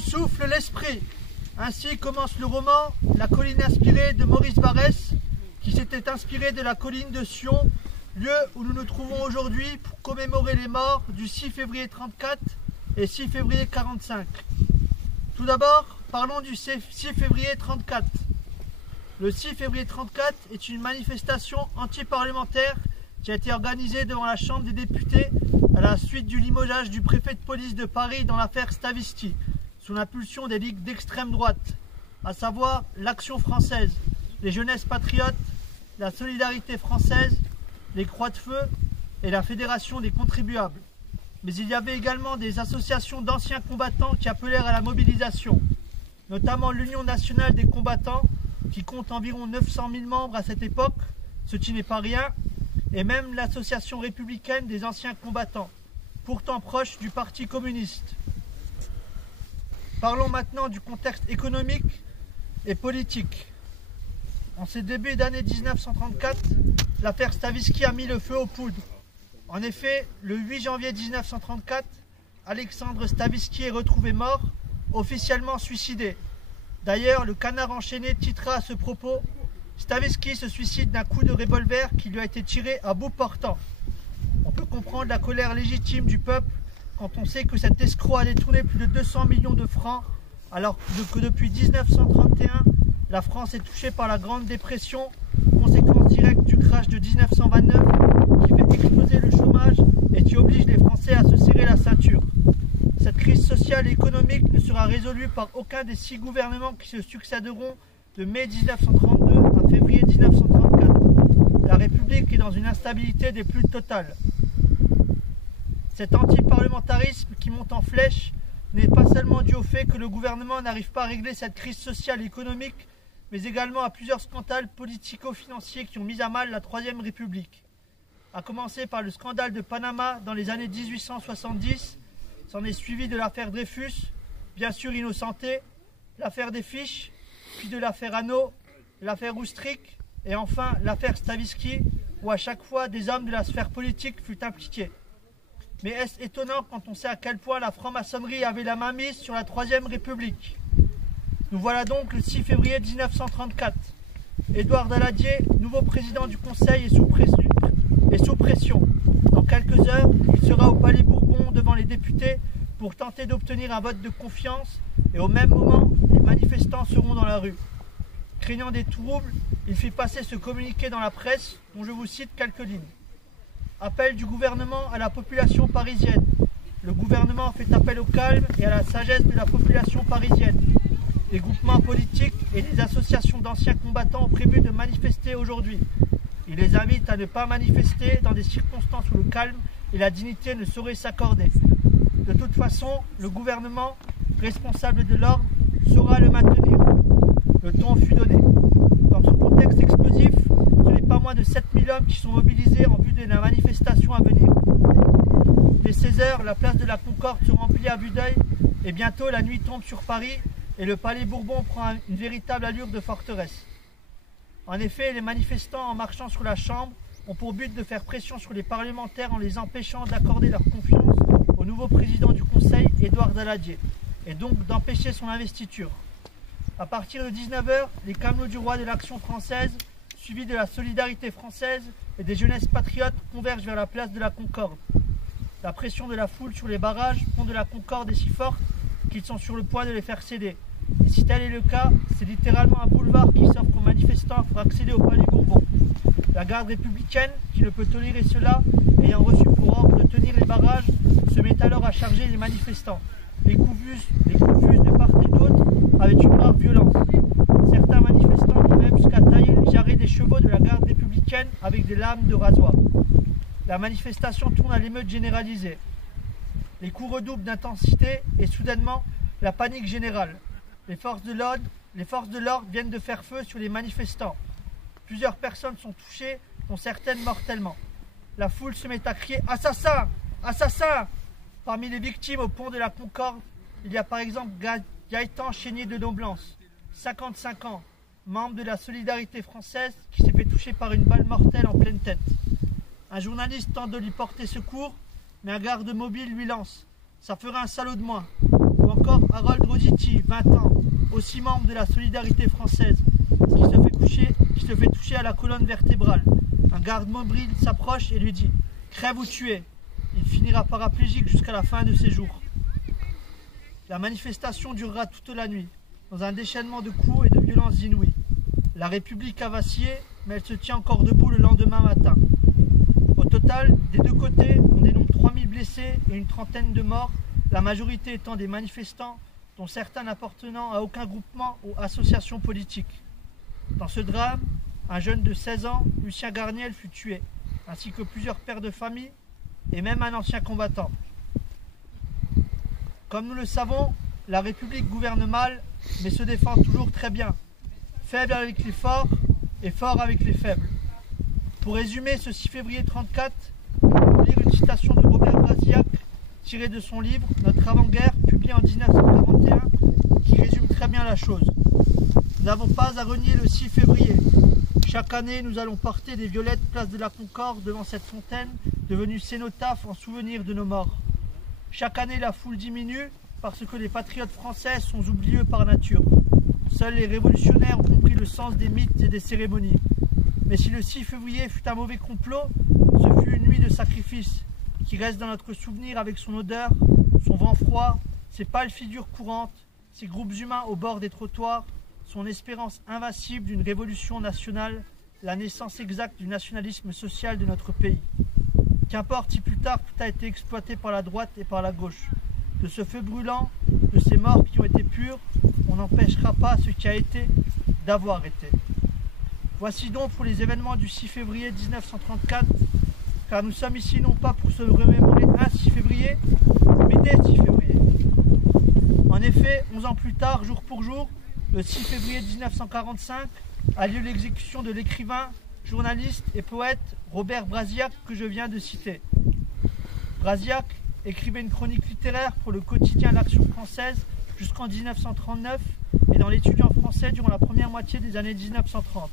nous souffle l'esprit. Ainsi commence le roman La colline inspirée de Maurice Barrès, qui s'était inspiré de la colline de Sion, lieu où nous nous trouvons aujourd'hui pour commémorer les morts du 6 février 34 et 6 février 45. Tout d'abord, parlons du 6 février 34. Le 6 février 34 est une manifestation anti-parlementaire qui a été organisée devant la Chambre des députés à la suite du limogeage du préfet de police de Paris dans l'affaire Stavisky, sous l'impulsion des ligues d'extrême droite, à savoir l'Action française, les Jeunesses patriotes, la Solidarité française, les Croix de Feu et la Fédération des contribuables. Mais il y avait également des associations d'anciens combattants qui appelèrent à la mobilisation, notamment l'Union nationale des combattants, qui compte environ 900 000 membres à cette époque, ce qui n'est pas rien, et même l'association républicaine des anciens combattants, pourtant proche du Parti communiste. Parlons maintenant du contexte économique et politique. En ces débuts d'année 1934, l'affaire Stavisky a mis le feu aux poudres. En effet, le 8 janvier 1934, Alexandre Stavisky est retrouvé mort, officiellement suicidé. D'ailleurs, le Canard enchaîné titera à ce propos « Stavisky se suicide d'un coup de revolver qui lui a été tiré à bout portant ». On peut comprendre la colère légitime du peuple quand on sait que cet escroc a détourné plus de 200 millions de francs, alors que depuis 1931, la France est touchée par la Grande Dépression, conséquence directe du crash de 1929, qui fait exploser le chômage et qui oblige les Français à se serrer la ceinture. Cette crise sociale et économique ne sera résolue par aucun des 6 gouvernements qui se succéderont de mai 1932 à février 1934. La République est dans une instabilité des plus totales. Cet anti-parlementarisme qui monte en flèche n'est pas seulement dû au fait que le gouvernement n'arrive pas à régler cette crise sociale et économique, mais également à plusieurs scandales politico-financiers qui ont mis à mal la Troisième République. À commencer par le scandale de Panama dans les années 1870, s'en est suivi de l'affaire Dreyfus, bien sûr innocentée, l'affaire des fiches, puis de l'affaire Hanau, l'affaire Oustric et enfin l'affaire Stavisky, où à chaque fois des hommes de la sphère politique furent impliqués. Mais est-ce étonnant quand on sait à quel point la franc-maçonnerie avait la main mise sur la Troisième République? Nous voilà donc le 6 février 1934. Édouard Daladier, nouveau président du Conseil, est sous pression. Dans quelques heures, il sera au Palais Bourbon devant les députés pour tenter d'obtenir un vote de confiance et au même moment, les manifestants seront dans la rue. Craignant des troubles, il fit passer ce communiqué dans la presse dont je vous cite quelques lignes. Appel du gouvernement à la population parisienne. Le gouvernement fait appel au calme et à la sagesse de la population parisienne. Les groupements politiques et les associations d'anciens combattants ont prévu de manifester aujourd'hui. Il les invite à ne pas manifester dans des circonstances où le calme et la dignité ne sauraient s'accorder. De toute façon, le gouvernement, responsable de l'ordre, saura le maintenir. Le ton fut donné. Dans ce contexte explosif, ce n'est pas moins de 7000 hommes qui sont mobilisés en vue de la manifestation à venir. Dès 16 h, la place de la Concorde se remplit à vue d'œil et bientôt la nuit tombe sur Paris et le Palais Bourbon prend une véritable allure de forteresse. En effet, les manifestants, en marchant sur la Chambre, ont pour but de faire pression sur les parlementaires en les empêchant d'accorder leur confiance au nouveau président du Conseil, Édouard Daladier, et donc d'empêcher son investiture. À partir de 19 h, les camelots du roi de l'Action française, suivis de la Solidarité française et des Jeunesses patriotes, convergent vers la place de la Concorde. La pression de la foule sur les barrages pont de la Concorde est si forte qu'ils sont sur le point de les faire céder. Et si tel est le cas, c'est littéralement un boulevard qui s'offre aux manifestants pour accéder au Palais Bourbon. La garde républicaine, qui ne peut tolérer cela, ayant reçu pour ordre de tenir les barrages, se met alors à charger les manifestants. Les coups fusent de part et d'autre avec une rare violence. Certains manifestants vont même jusqu'à tailler les jarrets des chevaux de la garde républicaine avec des lames de rasoir. La manifestation tourne à l'émeute généralisée. Les coups redoublent d'intensité et soudainement, la panique générale. Les forces de l'ordre viennent de faire feu sur les manifestants. Plusieurs personnes sont touchées, dont certaines mortellement. La foule se met à crier « Assassin! Assassin !» Parmi les victimes au pont de la Concorde, il y a par exemple Gaëtan Chénier de Doblance, 55 ans, membre de la Solidarité française qui s'est fait toucher par une balle mortelle en pleine tête. Un journaliste tente de lui porter secours, mais un garde mobile lui lance « Ça fera un salaud de moins !» Ou encore Harold Rositi, Petit, 20 ans, aussi membre de la Solidarité française, qui se fait toucher à la colonne vertébrale. Un garde mobile s'approche et lui dit « Crève ou tu es ». Il finira paraplégique jusqu'à la fin de ses jours. La manifestation durera toute la nuit, dans un déchaînement de coups et de violences inouïes. La République a vacillé, mais elle se tient encore debout le lendemain matin. Au total, des deux côtés, on dénombre 3000 blessés et une trentaine de morts, la majorité étant des manifestants, dont certains n'appartenant à aucun groupement ou association politique. Dans ce drame, un jeune de 16 ans, Lucien Garniel, fut tué, ainsi que plusieurs pères de famille et même un ancien combattant. Comme nous le savons, la République gouverne mal, mais se défend toujours très bien. Faible avec les forts et fort avec les faibles. Pour résumer ce 6 février 1934, je vais lire une citation de Robert Brasillac tirée de son livre « Notre avant-guerre » publié en 1941, qui résume très bien la chose. Nous n'avons pas à renier le 6 février. Chaque année, nous allons porter des violettes place de la Concorde devant cette fontaine devenue cénotaphe en souvenir de nos morts. Chaque année, la foule diminue parce que les patriotes français sont oublieux par nature. Seuls les révolutionnaires ont compris le sens des mythes et des cérémonies. Mais si le 6 février fut un mauvais complot, ce fut une nuit de sacrifice qui reste dans notre souvenir avec son odeur, son vent froid, ses pâles figures courantes, ses groupes humains au bord des trottoirs, son espérance invincible d'une révolution nationale, la naissance exacte du nationalisme social de notre pays. Qu'importe si plus tard tout a été exploité par la droite et par la gauche. De ce feu brûlant, de ces morts qui ont été pures, on n'empêchera pas ce qui a été d'avoir été. Voici donc pour les événements du 6 février 1934, car nous sommes ici non pas pour se remémorer un 6 février, mais des 6 février. En effet, 11 ans plus tard, jour pour jour, le 6 février 1945, a lieu l'exécution de l'écrivain, journaliste et poète Robert Brasillac que je viens de citer. Brasillac écrivait une chronique littéraire pour le quotidien L'Action française jusqu'en 1939 et dans l'Étudiant français durant la première moitié des années 1930.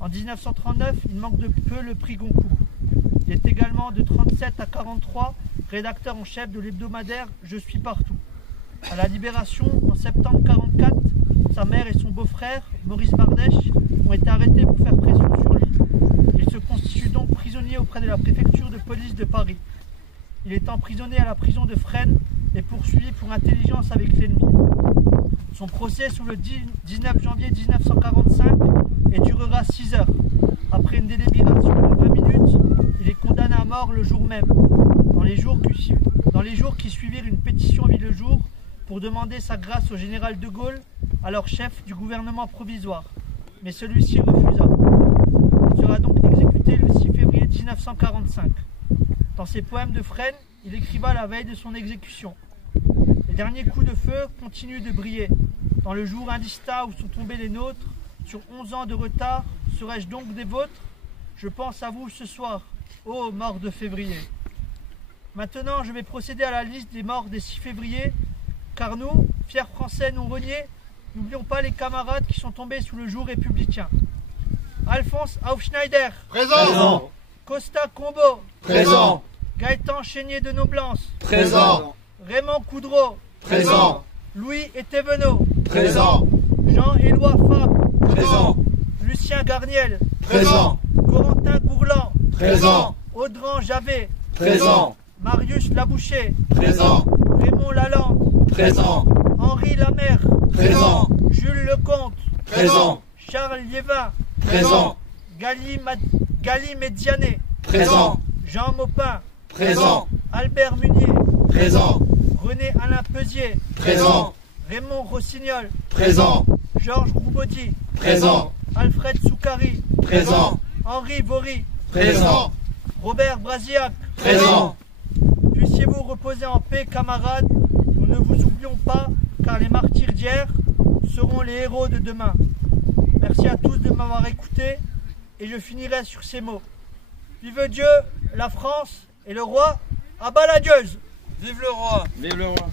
En 1939, il manque de peu le prix Goncourt. Il est également de 37 à 43 rédacteur en chef de l'hebdomadaire Je suis partout. À la Libération, en septembre 1944, sa mère et son beau-frère, Maurice Bardèche, ont été arrêtés pour faire pression sur lui. Il se constitue donc prisonnier auprès de la préfecture de police de Paris. Il est emprisonné à la prison de Fresnes et poursuivi pour intelligence avec l'ennemi. Son procès sous le 19 janvier 1945 et durera 6 heures. Après une délibération de 20 minutes, il est condamné à mort le jour même. Dans les jours qui suivirent, une pétition vit le jour pour demander sa grâce au général de Gaulle, alors chef du gouvernement provisoire. Mais celui-ci refusa. Il sera donc exécuté le 6 février 1945. Dans ses poèmes de Fresnes, il écriva la veille de son exécution. Les derniers coups de feu continuent de briller. Dans le jour indistinct où sont tombés les nôtres, sur 11 ans de retard, serais-je donc des vôtres? Je pense à vous ce soir, ô morts de février. Maintenant, je vais procéder à la liste des morts des 6 février, car nous, fiers Français non reniés, n'oublions pas les camarades qui sont tombés sous le joug républicain. Alphonse Aufschneider. Présent. Costa Combo. Présent. Gaëtan Chénier de Noblance. Présent. Raymond Coudreau. Présent. Louis Etévenot. Présent. Jean-Éloi Fabre. Présent. Lucien Garniel. Présent. Corentin Gourlan. Présent. Audran Javet. Présent. Marius Laboucher. Présent. Raymond Lalande. Présent. Henri Lamère. Présent. Jules Lecomte. Présent. Charles Liévin. Présent. Gali Médiané. Présent. Jean Maupin. Présent. Albert Munier. Présent. René Alain Peusier. Présent. Raymond Rossignol. Présent. Georges Groubaudy. Présent. Alfred Soukari. Présent. Henri Vory. Présent. Robert Brasillac. Présent. Puissiez-vous reposer en paix, camarades. Nous ne vous oublions pas, car les martyrs d'hier seront les héros de demain. Merci à tous de m'avoir écouté, et je finirai sur ces mots. Vive Dieu, la France et le roi, à bas la dieuse. Vive le roi. Vive le roi.